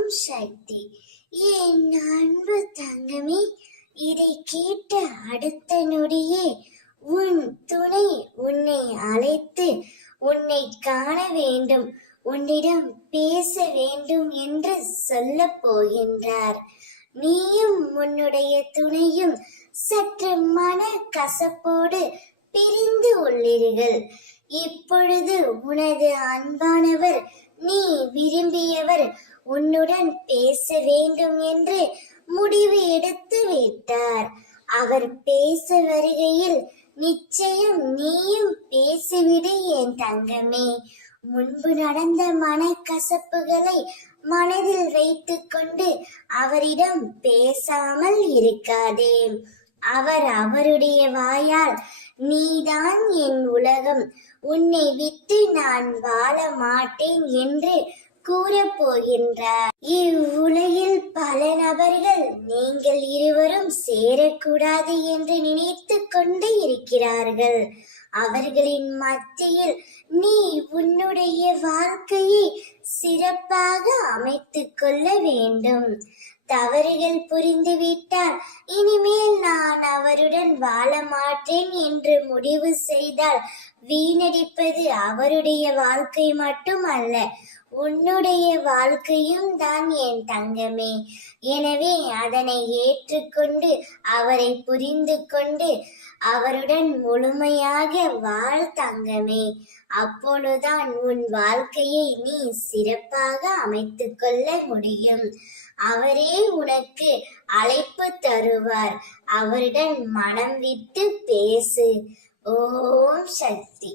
ஓம் சக்தி. என் அன்பு தங்கமே, இதை கேட்ட அடுத்த நொடியே உன் துணை உன்னை அழைத்து உன்னை காண வேண்டும், உன்னிடம் பேச வேண்டும் என்று சொல்ல போகின்றார். நீயும் உன்னுடைய துணையும் சற்று மன கசப்போடு பிரிந்து உள்ளீர்கள். இப்பொழுது உனது அன்பானவர், நீ விரும்பியவர் உன்னுடன் பேச வேண்டும் என்று முடிவு எடுத்து விட்டார். அவர் பேச வருகையில் நிச்சயம் நீயும் பேசிவிடு என் தங்கமே. முன்பு நடந்த மனக்கசப்புகளை மனதில் வைத்துக் கொண்டு அவரிடம் பேசாமல் இருக்காதே. அவர் அவருடைய வாயால் நீதான் என் உலகம், உன்னை விட்டு நான் வாழ மாட்டேன் என்று கூறப் போகின்றார். இவ்வுலகில் பல நபர்கள் நீங்கள் இருவரும் சேரக்கூடாது என்று நினைத்து கொண்டு இருக்கிறார்கள். அவர்களின் மத்தியில் நீ உன்னுடைய வாழ்க்கையை சிறப்பாக அமைத்துக் கொள்ள வேண்டும். தவறுகள் புரிந்துவிட்டால் இனிமேல் நான் அவருடன் வாழ மாட்டேன் என்று முடிவு செய்தால் வீணடிப்பது அவருடைய வாழ்க்கை மட்டும் அல்ல, உன்னுடைய வாழ்க்கையும் தான் என் தங்கமே. எனவே அதனை ஏற்றுக்கொண்டு அவரை புரிந்து கொண்டு அவருடன் முழுமையாக வாழ் தங்கமே. அப்பொழுதுதான் உன் வாழ்க்கையை நீ சிறப்பாக அமைத்துக் கொள்ள முடியும். அவரே உனக்கு அழைப்பு தருவார். அவருடன் மனம் விட்டு பேசு. ஓம் சக்தி.